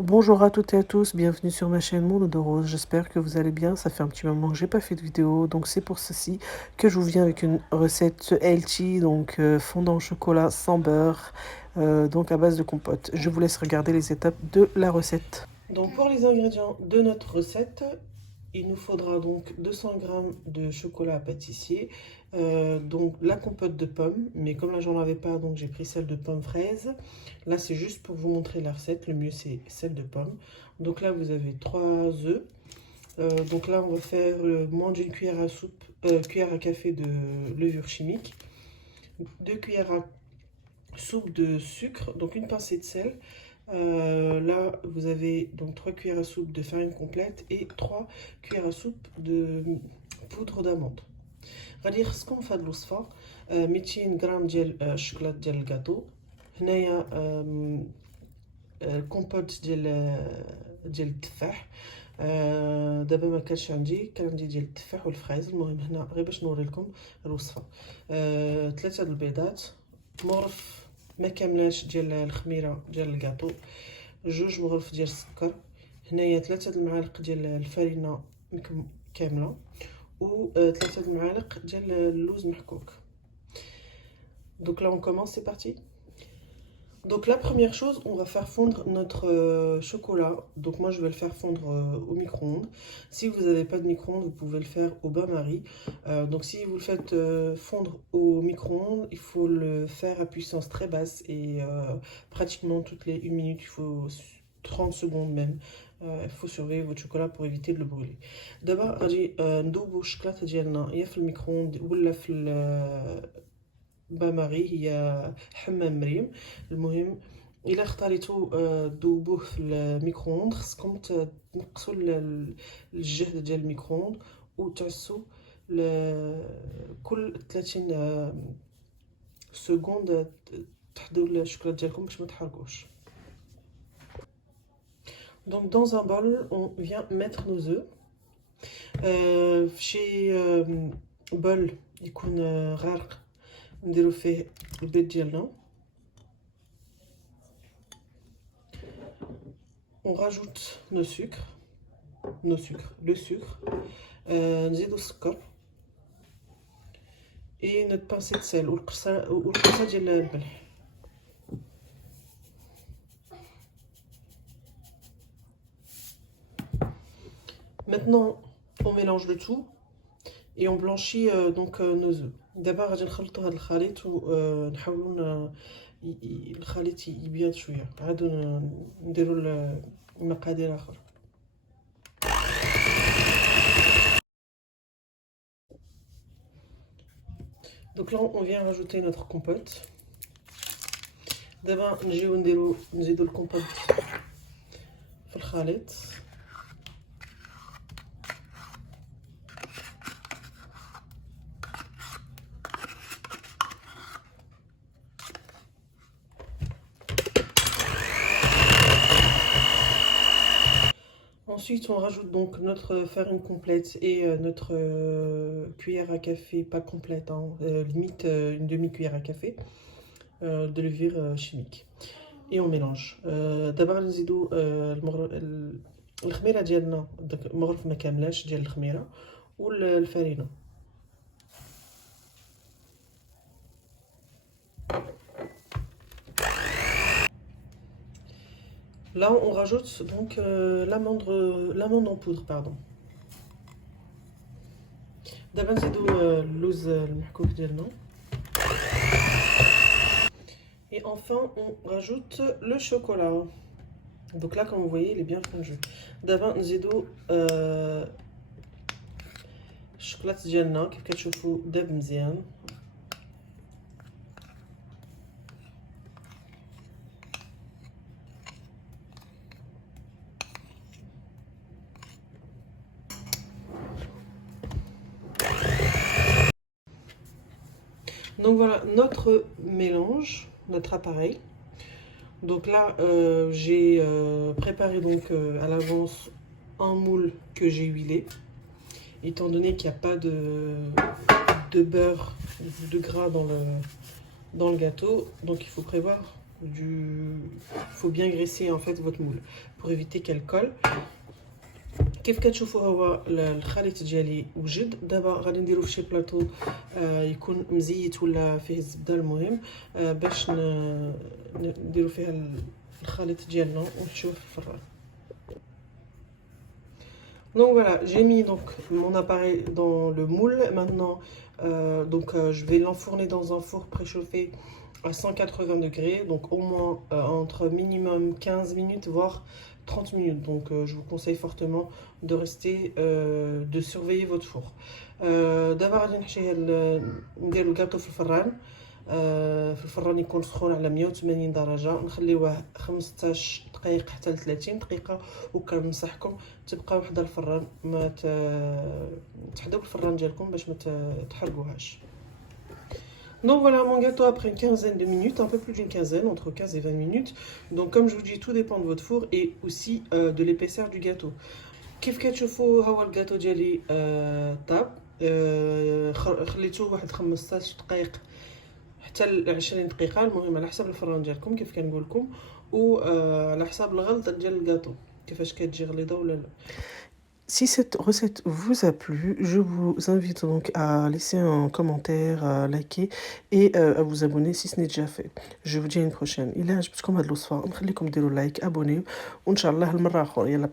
Bonjour à toutes et à tous, bienvenue sur ma chaîne Monde de Rose, j'espère que vous allez bien, ça fait un petit moment que j'ai pas fait de vidéo, donc c'est pour ceci que je vous viens avec une recette healthy, donc fondant au chocolat sans beurre, donc à base de compote. Je vous laisse regarder les étapes de la recette. Donc pour les ingrédients de notre recette, il nous faudra donc 200 g de chocolat pâtissier, donc la compote de pommes, mais comme là j'en avais pas, donc j'ai pris celle de pommes fraises. Là c'est juste pour vous montrer la recette, le mieux c'est celle de pommes. Donc là vous avez 3 œufs. Donc là on va faire moins d'une cuillère à soupe, cuillère à café de levure chimique, 2 cuillères à soupe de sucre, donc une pincée de sel. Là, vous avez donc 3 cuillères à soupe de farine complète et 3 cuillères à soupe de poudre d'amande. غادي يخصكم في هذه الوصفة 200 غرام ديال الشوكولات ديال الكاطو. هنايا كومبوت ديال التفاح. دابا ما كانش عندي، كان عندي ديال التفاح والفريز. المهم هنا غير باش نوري لكم الوصفة. 3 البيضات، مغرف ما كاملاش ديال الخميره ديال الكاطو، 2 مغرف ديال السكر، هنايا 3 المعالق ديال الفرينه كامله، و 3 المعالق ديال اللوز محكوك. Donc là on commence, c'est parti. Donc la première chose, on va faire fondre notre chocolat. Donc moi je vais le faire fondre au micro-ondes. Si vous n'avez pas de micro-ondes, vous pouvez le faire au bain-marie. Donc si vous le faites fondre au micro-ondes, il faut le faire à puissance très basse et pratiquement toutes les 1 minute, il faut 30 secondes même. Il faut surveiller votre chocolat pour éviter de le brûler. D'abord, غادي ندوبو الشوكولاتة ديالنا يا في الميكرووند ولا في باماري، هي حمام مريم. المهم الا اختاريتو دوبوه في الميكرووند، خصكم تنقصوا الجهد ديال الميكرووند وتعسوا كل 30 سكوند تحضروا الشوكولا ديالكم باش ما تحرقوش. Donc dans un bol, on vient mettre nos œufs. شي بول يكون غارق نديرو فيه البيض ديالنا. On rajoute nos sucres, le sucre, نزيدو السكر et notre pincée de sel والقرصة ديال الملح. Maintenant on mélange le tout et on blanchit donc nos œufs. دابا غادي نخلطوا هذا الخليط ونحاولوا الخليط يبيض شويه، عاد نديروا المقادير اخرى. Donc là on vient rajouter notre compote. دابا نجيو نزيدو الكومبوت في الخليط. Ensuite, on rajoute donc notre farine complète et notre cuillère à café, pas complète, hein, limite une demi-cuillère à café de levure chimique. Et on mélange. D'abord نزيدو الخميرة ديالنا، المغرف ما كاملاش ديال الخميرة والفرينة. Là, on rajoute donc l'amande en poudre, pardon. دابا نزيدو اللوز المحكوك ديالنا. Et enfin, on rajoute le chocolat. Donc là, comme vous voyez, il est bien fondu. D'abord, نزيدو الشوكولات ديالنا كيف كتشوفوا داب مزيان. Donc voilà notre mélange, notre appareil. Donc là j'ai préparé donc à l'avance un moule que j'ai huilé, étant donné qu'il n'y a pas de beurre ou de gras dans le gâteau, donc il faut prévoir faut bien graisser en fait votre moule pour éviter qu'elle colle. كيف كتشوفوا هو الخليط ديالي وجد. دابا غادي نديرو في شي بلاطو يكون مزيت ولا فيه الزبده، المهم باش نديرو فيها الخليط ديالنا ونحشوه في الفران. Donc voilà, j'ai mis donc mon appareil dans le moule. Maintenant, je vais l'enfourner dans un four préchauffé à 180 degrés, donc au moins entre minimum 15 minutes, voire 30 minutes. Donc je vous conseille fortement de rester, de surveiller votre four. D'abord, ندير الجاتو في الفران. في الفران يكون سخون على 180 درجة، نخليوه 15 دقائق حتى ل 30 دقيقة، وكنصحكم تبقاو حدا الفران، ما تحداو بالفران ديالكم باش ما تحرقوهاش. Donc voilà mon gâteau après une quinzaine de minutes, un peu plus d'une quinzaine, entre 15 et 20 minutes. Donc comme je vous dis, tout dépend de votre four et aussi de l'épaisseur du gâteau. كيف كتشوفوا هو الجاتو ديالي طاب. خليته واحد 15 دقائق حتى ل 20 دقيقة، المهم على حسب الفران ديالكم كيف كنقول لكم، وعلى حسب الغلط ديال الجاتو كيفاش كتجي غليظة ولا لا. Si cette recette vous a plu, je vous invite donc à laisser un commentaire, à liker et à vous abonner si ce n'est déjà fait. Je vous dis à une prochaine. إلا عجبتكم هاد الوصفة نخليكم ديروا لايك، abonnez وإن شاء الله المرة أخرى. يلا